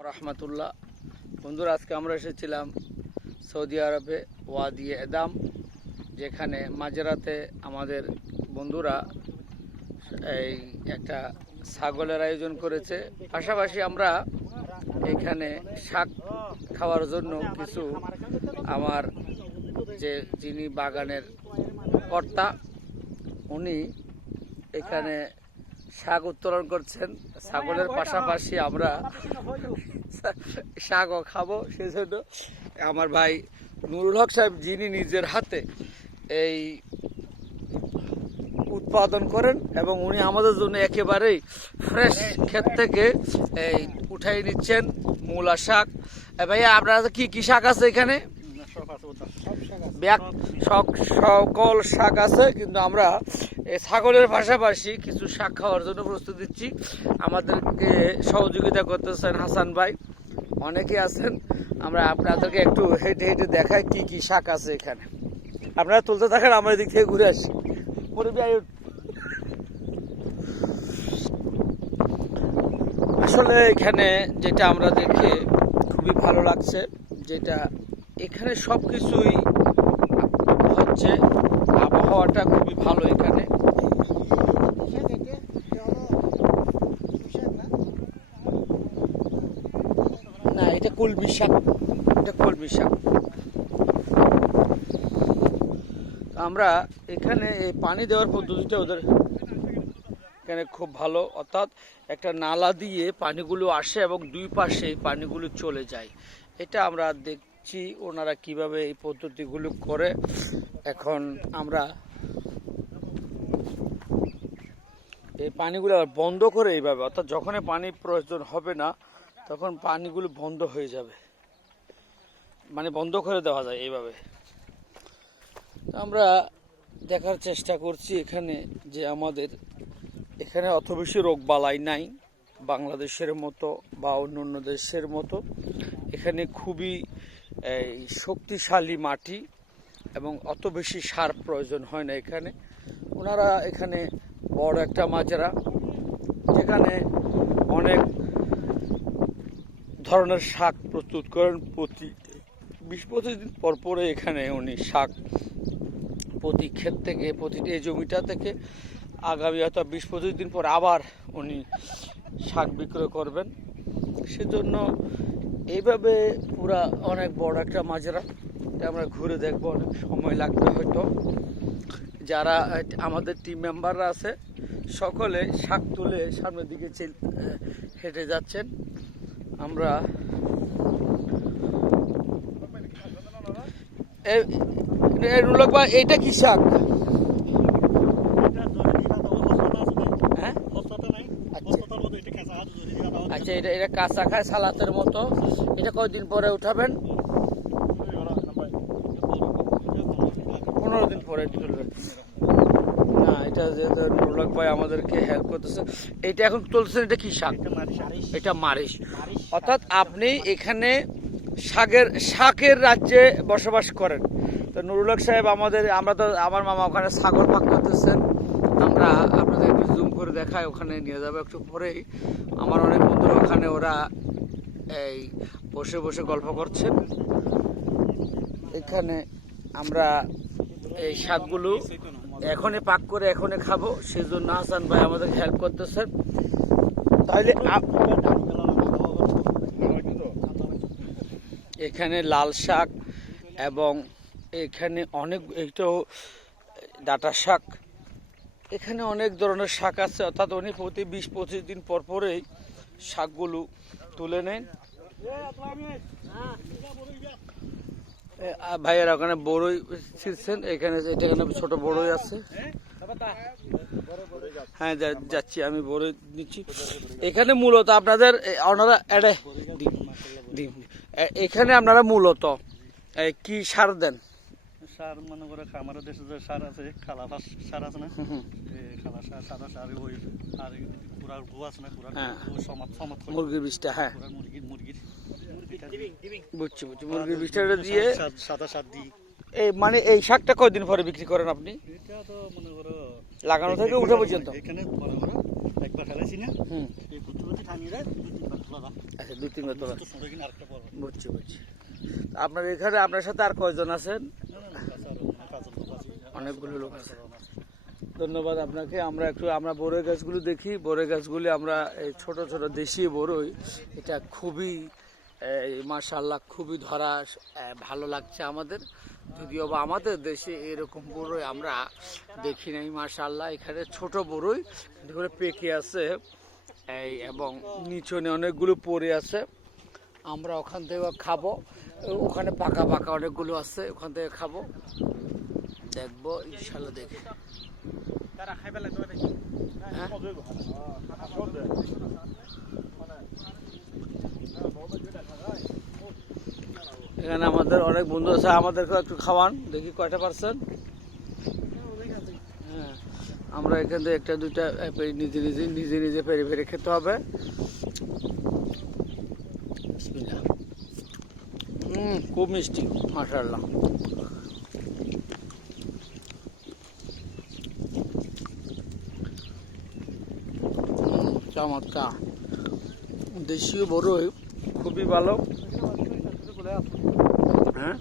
রহমতুল্লাহ। বন্ধুরা, আজকে আমরা এসেছিলাম সৌদি আরবে ওয়াদি এদাম যেখানে মাঝরাতে আমাদের বন্ধুরা এই একটা ছাগলের আয়োজন করেছে। পাশাপাশি আমরা এখানে শাক খাওয়ার জন্য কিছু আমার যে যিনি বাগানের কর্তা, উনি এখানে শাক উত্তোলন করছেন। ছাগলের পাশাপাশি আমরা শাকও খাব সেজন্য আমার ভাই নুরুল হক সাহেব যিনি নিজের হাতে এই উৎপাদন করেন এবং উনি আমাদের জন্য একেবারেই ফ্রেশ ক্ষেত থেকে এই উঠাই নিচ্ছেন মূলা শাক। এ ভাইয়া আপনার কি কি শাক আছে এখানে? সকল শাক আছে কিন্তু আমরা এই ছাগলের পাশাপাশি কিছু শাক খাওয়ার জন্য প্রস্তুত দিচ্ছি আমাদেরকে সহযোগিতা করতেছেন হাসান ভাই। অনেকে আছেন, আমরা আপনাদেরকে একটু হেঁটে হেঁটে দেখাই কি কি শাক আছে এখানে। আপনারা তুলতে থাকেন, আমরা এদিক থেকে ঘুরে আসি। আসলে এখানে যেটা আমরা দেখে খুবই ভালো লাগছে, যেটা এখানে সব কিছুই হচ্ছে, আবহাওয়াটা খুবই ভালো এখানে না এটা কলমি শাক, এটা কলমি শাক। আমরা এখানে এই পানি দেওয়ার পদ্ধতিটা ওদের এখানে খুব ভালো, অর্থাৎ একটা নালা দিয়ে পানিগুলো আসে এবং দুই পাশে পানিগুলো চলে যায়। এটা আমরা দেখছি ওনারা কীভাবে এই পদ্ধতিগুলো করে। এখন আমরা এই পানিগুলো বন্ধ করে এইভাবে, অর্থাৎ যখনই পানি প্রয়োজন হবে না তখন পানিগুলো বন্ধ হয়ে যাবে। মানে বন্ধ করে দেওয়া যায় এইভাবে। আমরা দেখার চেষ্টা করছি এখানে যে আমাদের এখানে অত বেশি রোগ বালাই নাই, বাংলাদেশের মতো বা অন্য অন্য দেশের মতো। এখানে খুবই শক্তিশালী মাটি এবং অত বেশি সার প্রয়োজন হয় না এখানে। ওনারা এখানে বড় একটা মাজরা, যেখানে অনেক ধরনের শাক প্রস্তুত করেন প্রতি বিশ পঁচিশ দিন পর পরে এখানে উনি শাক প্রতি ক্ষেত থেকে, প্রতিটি জমিটা থেকে আগামী হয়তো বিশ পঁচিশ দিন পর আবার উনি শাক বিক্রয় করবেন। সেজন্য এইভাবে পুরা অনেক বড় একটা মাজরা এটা আমরা ঘুরে দেখব, অনেক সময় লাগবে হয়তো। যারা আমাদের টিম মেম্বাররা আছে, সকলে শাক তুলে সামনের দিকে হেঁটে যাচ্ছেন। আমরা রুলক ভাই এটা কি শাক? হ্যাঁ? আচ্ছা এটা এটা কাঁচা খায় সালাতের মতো। এটা কয়দিন পরে উঠাবেন? পনেরো দিন পরে এটা যেহেতু ভাই আমাদেরকে হেল্প করতেছে। এটা এখন এটা কি শাক? এটা মারিশ অর্থাৎ আপনি এখানে শাকের শাকের রাজ্যে বসবাস করেন। তো নুরুলক সাহেব আমাদের আমরা তো আমার মামা ওখানে ছাগল পাক করতেছেন। আমরা আপনাদের একটু জুম করে দেখাই ওখানে নিয়ে যাব একটু পরেই। আমার অনেক বন্ধুরা ওখানে ওরা এই বসে বসে গল্প করছেন। এখানে আমরা এই শাকগুলো এখনই পাক করে এখনই খাব সেজন্য হাসান ভাই আমাদের হেল্প করতেছেন তাহলে এখানে লাল শাক এবং এখানে অনেক এইটাও ডাটা শাক। এখানে অনেক ধরনের শাক আছে অর্থাৎ উনি প্রতি বিশ পঁচিশ দিন পর পরেই শাকগুলো তুলে নেন। ভাইয়েরা ওখানে বড়ই ছিঁড়ছেন এখানে এখানে ছোট বড়ই আছে। হ্যাঁ যাচ্ছি আমি বড়ই নিচ্ছি। এখানে মূলত আপনাদের এ, ওনারা এডে ডিম ডিম। এখানে আপনারা মূলত কি সার দেন? সার মনে করে আমাদের দেশে যে সার আছে খালা ফাস সার আছে না। খালা সার সাদা সার ওই আর পুরার গু আছে না পুরার হ্যাঁ। গু সমাত সমাত মুরগির বীজটা হ্যাঁ। মুরগির মুরগির। বুঝছি বুঝছি। মুরগির বীজটা দিয়ে সাদ- সার দিই। এই মানে এই শাকটা কয়দিন পরে বিক্রি করেন আপনি? এটা তো মনে করো লাগানো থেকে উঠে পর্যন্ত? এখানে মনে করো একবার ফেলাইছি না। হুম। এই কুচি কুচি ঠানিয়ে তিনবার তোলা আচ্ছা দুই তিনবার তোলা তো কিনা আরেকটা পর্ব বুঝছি বুঝছি। আপনার এখানে আপনার সাথে আর কয়জন আছেন? অনেকগুলো লোক আছে। ধন্যবাদ আপনাকে। আমরা একটু আমরা বড়ই গাছগুলো দেখি। বড়ই গাছগুলি আমরা এই ছোট ছোট দেশি বড়ই। এটা খুবই মার্শাল্লাহ খুবই ধরা ভালো লাগছে আমাদের। যদিও বা আমাদের দেশে এরকম বড়ই আমরা দেখি নাই মার্শাল্লাহ এখানে ছোট বড়ই করে পেকে আছে এই এবং নিচনে অনেকগুলো পড়ে আছে। আমরা ওখান থেকে খাব। ওখানে পাকা পাকা অনেকগুলো আছে ওখান থেকে খাব। দেখব ইনশাল্লাহ দেখি। হ্যাঁ? এখানে আমাদের অনেক বন্ধু আছে আমাদেরকে একটু খাওয়ান দেখি কয়টা পার্সেন্ট হ্যাঁ আমরা এখান থেকে একটা দুইটা নিজে নিজে নিজে নিজে পেরে পেরে খেতে হবে। খুব মিষ্টি মাশাআল্লাহ। হুম, চমৎকার। দেশীয় বড়ই খুবই ভালো। হ্যাঁ?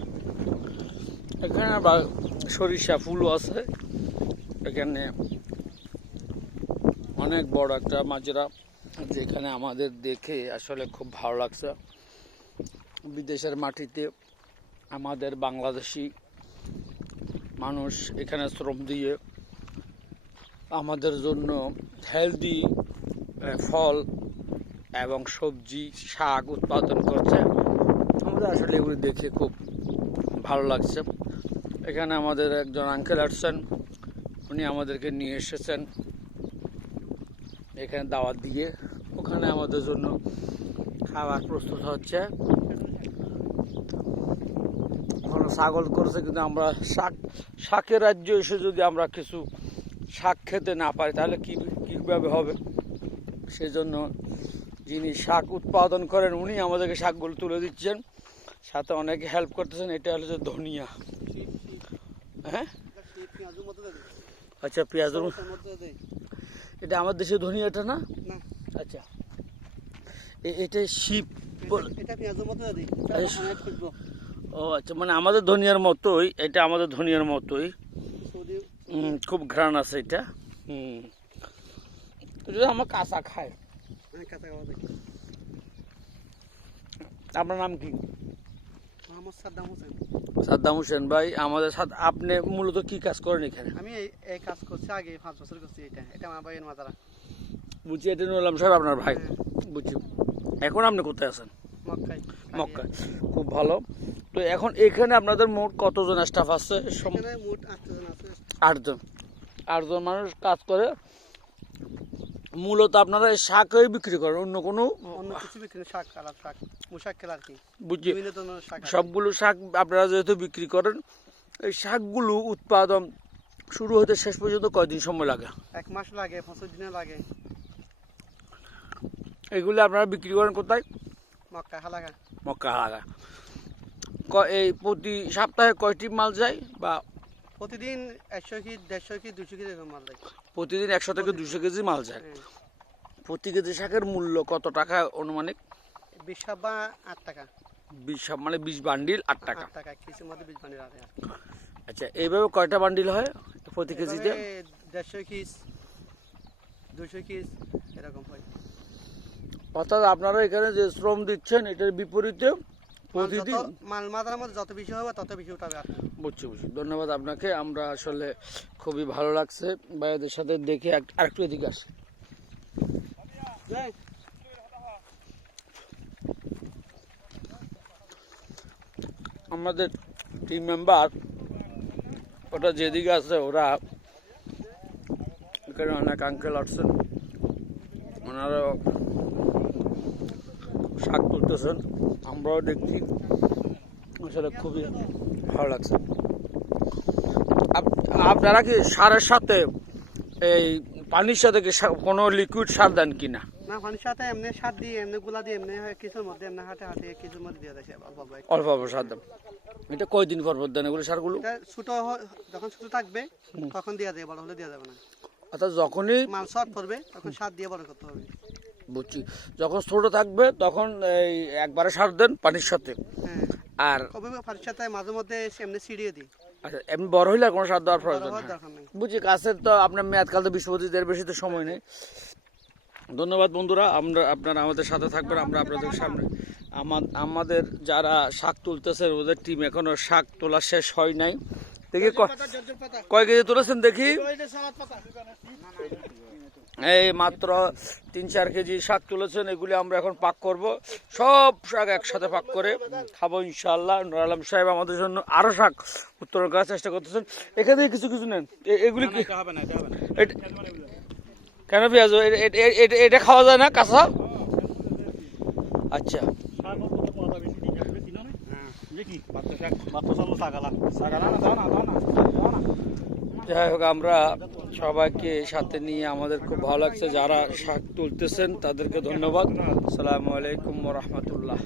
এখানে সরিষা ফুলও আছে। এখানে অনেক বড় একটা মাজরা, যেখানে আমাদের দেখে আসলে খুব ভালো লাগছে। বিদেশের মাটিতে আমাদের বাংলাদেশি মানুষ এখানে শ্রম দিয়ে আমাদের জন্য হেলদি ফল এবং সবজি, শাক উৎপাদন করছে। আমাদের আসলে এগুলি দেখে খুব ভালো লাগছে। এখানে আমাদের একজন আঙ্কেল আসছেন। উনি আমাদেরকে নিয়ে এসেছেন এখানে দাওয়াত দিয়ে। ওখানে আমাদের জন্য খাবার প্রস্তুত হচ্ছে। ওখানে ছাগল করছে, কিন্তু আমরা শাক, শাকের রাজ্য এসে যদি আমরা কিছু শাক খেতে না পারি, তাহলে কী, কীভাবে হবে? সেই জন্য যিনি শাক উৎপাদন করেন উনি আমাদেরকে শাকগুলো তুলে দিচ্ছেন। সাথে অনেকে হেল্প করতেছেন এটা হলো যে ধনিয়া। হ্যাঁ? আচ্ছা পেঁয়াজের এটা আমার দেশে ধনিয়াটা না? না। আচ্ছা। এ- এটা শিপ খুঁজবো ও আচ্ছা মানে আমাদের ধনিয়ার মতোই এটা আমাদের ধনিয়ার মতোই। খুব ঘ্রাণ আছে এটা। হুম। আমার কাঁচা খায়। আপনার নাম কি? সাদ্দাম হোসেন। ভাই আমাদের সাথে আপনি মূলত কি কাজ করেন এখানে? আমি এই কাজ করছি আগে পাঁচ বছর করছি এটা। এটা আমার ভাইয়ের মাতারা বুঝছি এটা নিলাম সাহেব আপনার ভাই? হ্যাঁ। বুঝছি এখন আপনি কোথায় আছেন? মক্কায়। মক্কা খুব ভালো। তো এখন এখানে আপনাদের মোট কতজন স্টাফ আটজন আছে। আটজন। আটজন মানুষ কাজ করে। মূলত আপনারা এই শাকই বিক্রি করেন অন্য কোনো অন্য কিছু বিক্রি শাক শাক। আর কি? বুঝছি। সবগুলো শাক আপনারা যেহেতু বিক্রি করেন এই শাকগুলো উৎপাদন শুরু হতে শেষ পর্যন্ত কয়দিন সময় লাগে? এক মাস লাগে পঁচিশ দিনে লাগে। এগুলো আপনারা বিক্রি করেন কোথায়? মক্কা হালাকা মক্কা লাগা ক- এই প্রতি সপ্তাহে কয়টি মাল যায় বা প্রতিদিন একশো কি দেড়শো কি দুশো কি এরকম মাল লাগে প্রতিদিন একশো থেকে দুশো কেজি মাল যায়। হ্যাঁ। প্রতি কেজি শাকের মূল্য কত টাকা অনুমানিক? বিশ সাপ বা আট টাকা। বিশ মানে বিশ বান্ডিল আট টাকা। টাকা কিছুর মধ্যে বিশ বানিয়ে রাখে আচ্ছা এইভাবে কয়টা বান্ডিল হয় প্রতি কেজিতে? দেড়শো কিস দুশো কিস এরকম হয়। অর্থাৎ আপনারা এখানে যে শ্রম দিচ্ছেন এটার বিপরীতে প্রতিদিন মাল মাথার মধ্যে যত বেশি হবে তত বেশি উঠাবে বুঝছি বুঝছি। ধন্যবাদ আপনাকে। আমরা আসলে খুবই ভালো লাগছে। ভাইয়াদের সাথে দেখে আরেকটু এদিকে আসি। আমাদের টিম মেম্বার ওটা যেদিকে আছে ওরা এখানে অনেক আঙ্কেল আসছেন ওনারাও শাক তুলতেছেন। আমরাও দেখছি। আসলে খুবই ভালো লাগছে। আপনারা কি সারের সাথে এই পানির সাথে কি কোনো লিকুইড সার দেন কিনা না? পানির সাথে এমনি সার দিয়ে এমনি গুলা দিয়ে এমনি কিছুর মধ্যে এমনি হাঁটে হাঁটে কিছুর মধ্যে দিয়ে দেয় অল্প অল্প একটু। অল্প অল্প সার দেন। এটা কয়দিন পর পর দেন এগুলো সারগুলো? এটা ছোট যখন ছোট থাকবে তখন বড় হলে দেওয়া যাবে না। অর্থাৎ যখনই মাল শর্ট পড়বে তখন সার দিয়ে বড় করতে হবে। বুঝছি। যখন ছোট থাকবে তখন এই একবারে সার দেন পানির সাথে। হ্যাঁ। আর পানির সাথে মাঝে মধ্যে এমনি ছিড়িয়ে দিই। আচ্ছা এমনি বড় হইলে কোনো সার দেওয়ার প্রয়োজন হওয়ার নেই দরকার নেই। বুঝি গাছের তো আপনার মেয়াদকাল তো বিশ পঁচিশ এর বেশি তো সময় নেই। ধন্যবাদ বন্ধুরা আমরা আপনারা আমাদের সাথে থাকবেন আমরা আপনাদের সামনে। আমা- আমাদের যারা শাক তুলতেছে ওদের টিম এখনও শাক তোলা শেষ হয় নাই। দেখি কয় কেজি তুলেছেন দেখি। এই মাত্র তিন চার কেজি শাক তুলেছেন এগুলি আমরা এখন পাক করব। সব শাক একসাথে পাক করে খাব ইনশাল্লাহ নুর আলম সাহেব আমাদের জন্য আরও শাক উত্তোলন করার চেষ্টা করতেছেন। এখানে কিছু কিছু নেন। এগুলি কি? হবে না এটা হবে না। এট- কেন পেঁয়াজ? এটা খাওয়া যায় না কাঁচা? আচ্ছা। শাক যাই হোক, আমরা সবাইকে সাথে নিয়ে আমাদের খুব ভালো লাগছে। যারা শাক তুলতেছেন, তাদেরকে ধন্যবাদ। আসসালামু আলাইকুম রহমতুল্লাহ।